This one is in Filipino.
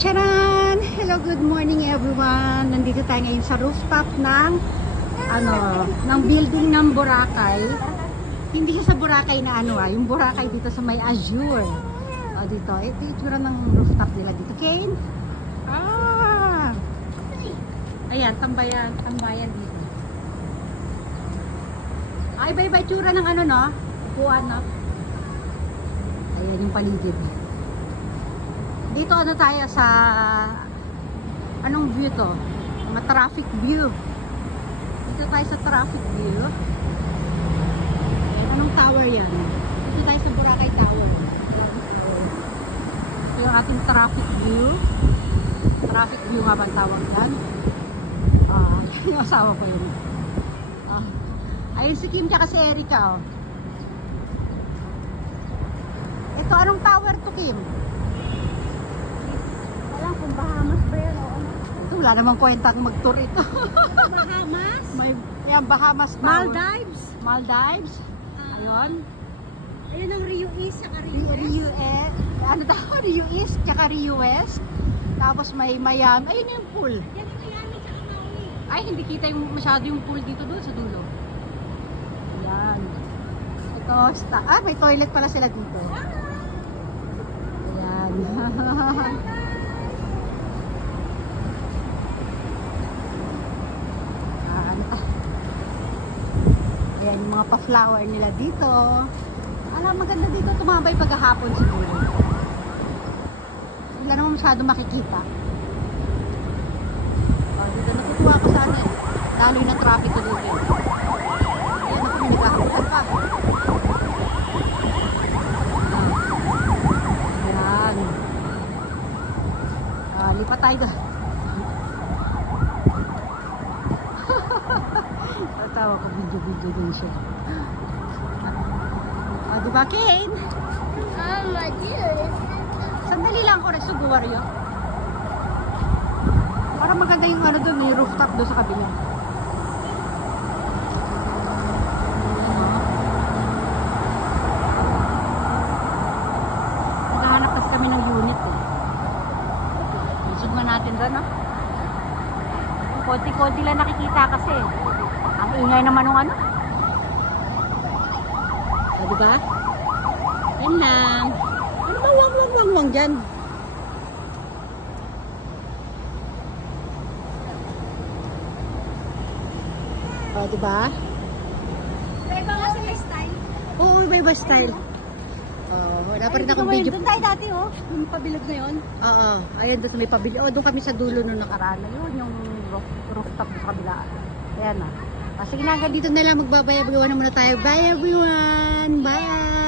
Charan! Hello, good morning everyone. Nandito tayo ngayon sa rooftop ng ng building ng Boracay. Hindi siya sa Boracay na yung Boracay dito sa may Azure. O dito, ito yung itsura ng rooftop nila dito. Kane? Ayan, tambayan dito. Iba-iba itsura ng upuan, no? Ayan yung paligid. Dito tayo sa anong view to? Mga traffic view. Dito tayo sa traffic view. Anong tower yan? Dito tayo sa Boracay Tower. Ito yung ating traffic view. Traffic view nga bang tawag yan? Yung asawa ko yun. Ayun si Kim tsaka si Erica. Ito anong tower to, Kim? Kung Bahamas ba yan o ano? Ito, wala namang kwenta kung mag-tour ito. Bahamas? Ayan, Bahamas Tower. Maldives? Maldives. Ayun. Ayun ang Rio East saka Rio West. Rio East tsaka Rio West. Tapos may Miami. Ayun yung pool. Yan yung Miami tsaka Maui. Ay, hindi kita masyado yung pool dito doon sa dulo. Ayan. Ito, may toilet pala sila dito. Ayan. Ayan yung mga pa-flower nila dito. Alam, maganda dito tumambay paghahapon siguro. Wala naman masyado makikita. Dito natutuwa ko sa lalo yung traffic ko dito. Ayan ako, may naghahabutan pa. Ayan. Lipat tayo doon. Tawa ko, video din siya. Diba, Kane? my dear. Sandali lang ako nagsubuwar yun. Para maganda yung doon, may rooftop doon sa kabila. Naghahanap kasi kami ng unit eh. Isugman natin doon, no? Konti-konti lang nakikita kasi. Ang ingay naman ng diba? Yan lang. Ano ba wang dyan? Diba? Iba nga sila style. Oo, iba style. Wala pa rin akong video. Doon tayo dati yung pabilog na yun. Oo, ayun doon may pabilog. Doon kami sa dulo nung nakaraan. Yun yung rooftop sa kabila. Ayan na. Sige na, hanggang dito na lang magbabayag. Gawa na muna tayo. Bye everyone! Bye!